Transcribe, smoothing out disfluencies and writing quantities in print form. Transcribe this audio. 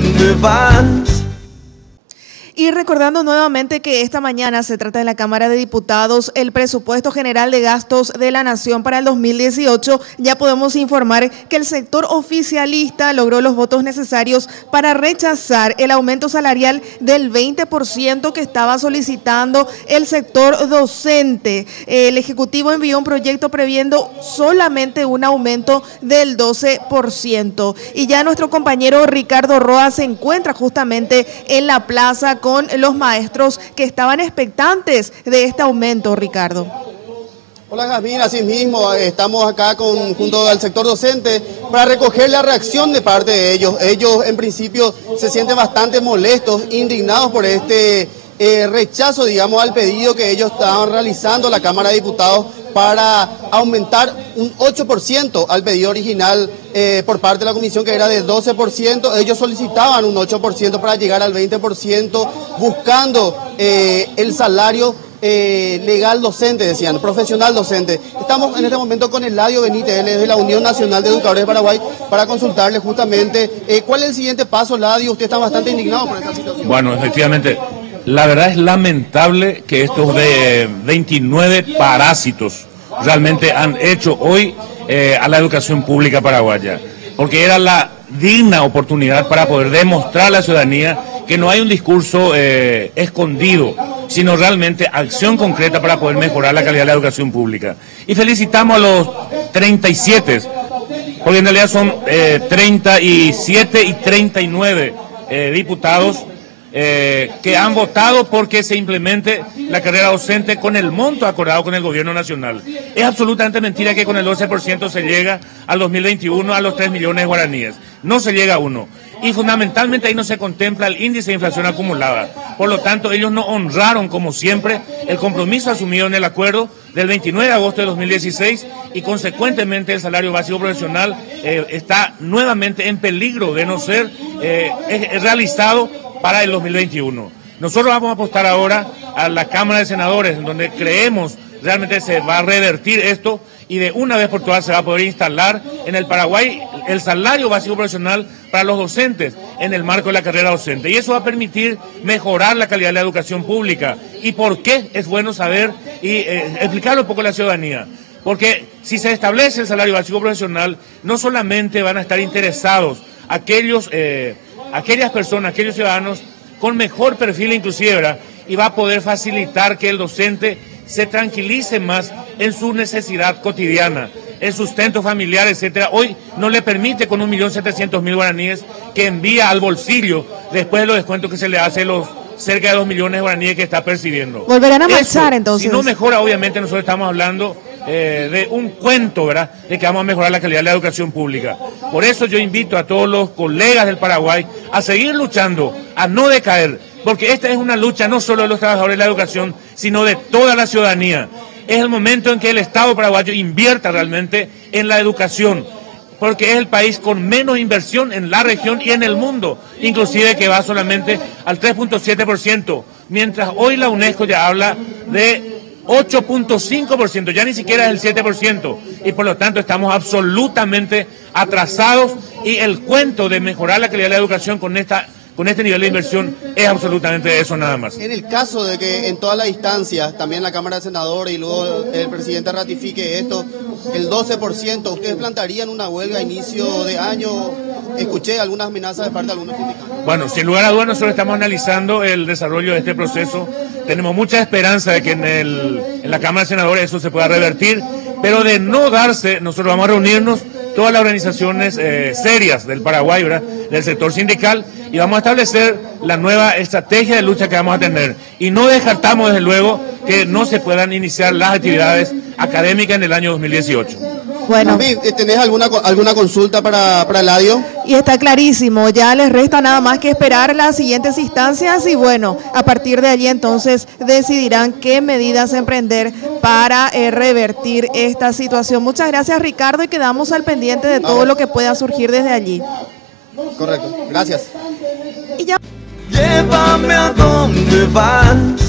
dónde vas. Y recordando nuevamente que esta mañana se trata en la Cámara de Diputados el presupuesto general de gastos de la Nación para el 2018, ya podemos informar que el sector oficialista logró los votos necesarios para rechazar el aumento salarial del 20% que estaba solicitando el sector docente. El Ejecutivo envió un proyecto previendo solamente un aumento del 12%. Y ya nuestro compañero Ricardo Roa se encuentra justamente en la plaza con los maestros que estaban expectantes de este aumento, Ricardo. Hola Jasmine, así mismo estamos acá junto al sector docente para recoger la reacción de parte de ellos. Ellos en principio se sienten bastante molestos, indignados por este rechazo, digamos, al pedido que ellos estaban realizando la Cámara de Diputados para aumentar un 8% al pedido original por parte de la comisión, que era de 12%. Ellos solicitaban un 8% para llegar al 20%, buscando el salario legal docente, decían, profesional docente. Estamos en este momento con Eladio Benítez, él es de la Unión Nacional de Educadores de Paraguay, para consultarle justamente cuál es el siguiente paso. Eladio, usted está bastante indignado por esta situación. Bueno, efectivamente, la verdad es lamentable que estos de 29 parásitos realmente han hecho hoy a la educación pública paraguaya, porque era la digna oportunidad para poder demostrar a la ciudadanía que no hay un discurso escondido, sino realmente acción concreta para poder mejorar la calidad de la educación pública. Y felicitamos a los 37, porque en realidad son 37 y 39 diputados que han votado porque se implemente la carrera docente con el monto acordado con el gobierno nacional. Es absolutamente mentira que con el 12% se llega al 2021 a los 3 millones de guaraníes. No se llega a uno. Y fundamentalmente ahí no se contempla el índice de inflación acumulada. Por lo tanto, ellos no honraron, como siempre, el compromiso asumido en el acuerdo del 29 de agosto de 2016 y consecuentemente el salario básico profesional está nuevamente en peligro de no ser realizado para el 2021. Nosotros vamos a apostar ahora a la Cámara de Senadores, en donde creemos realmente se va a revertir esto y de una vez por todas se va a poder instalar en el Paraguay el salario básico profesional para los docentes en el marco de la carrera docente. Y eso va a permitir mejorar la calidad de la educación pública. ¿Y por qué es bueno saber y explicarlo un poco a la ciudadanía? Porque si se establece el salario básico profesional, no solamente van a estar interesados aquellas personas, aquellos ciudadanos con mejor perfil inclusive, ¿verdad? Y va a poder facilitar que el docente se tranquilice más en su necesidad cotidiana, el sustento familiar, etcétera. Hoy no le permite con 1.700.000 guaraníes que envía al bolsillo después de los descuentos que se le hace los cerca de 2 millones de guaraníes que está percibiendo. Volverán a marchar entonces. Si no mejora, obviamente nosotros estamos hablando de un cuento, ¿verdad?, de que vamos a mejorar la calidad de la educación pública. Por eso yo invito a todos los colegas del Paraguay a seguir luchando, a no decaer, porque esta es una lucha no solo de los trabajadores de la educación, sino de toda la ciudadanía. Es el momento en que el Estado paraguayo invierta realmente en la educación, porque es el país con menos inversión en la región y en el mundo, inclusive que va solamente al 3.7%, mientras hoy la UNESCO ya habla de 8.5%, ya ni siquiera es el 7%, y por lo tanto estamos absolutamente atrasados y el cuento de mejorar la calidad de la educación con este nivel de inversión es absolutamente eso nada más. En el caso de que en todas las instancias, también la Cámara de Senadores y luego el presidente ratifique esto, el 12%, ¿ustedes plantarían una huelga a inicio de año? Escuché algunas amenazas de parte de algunos sindicatos. Bueno, sin lugar a dudas nosotros estamos analizando el desarrollo de este proceso. Tenemos mucha esperanza de que en la Cámara de Senadores eso se pueda revertir, pero de no darse, nosotros vamos a reunirnos todas las organizaciones serias del Paraguay, ¿verdad?, del sector sindical, y vamos a establecer la nueva estrategia de lucha que vamos a tener. Y no descartamos, desde luego, que no se puedan iniciar las actividades académicas en el año 2018. Bueno, ¿tenés alguna consulta para Eladio? Y está clarísimo, ya les resta nada más que esperar las siguientes instancias y bueno, a partir de allí entonces decidirán qué medidas emprender para revertir esta situación. Muchas gracias, Ricardo, y quedamos al pendiente de todo lo que pueda surgir desde allí. Correcto, gracias. Y ya... Llévame a donde vas.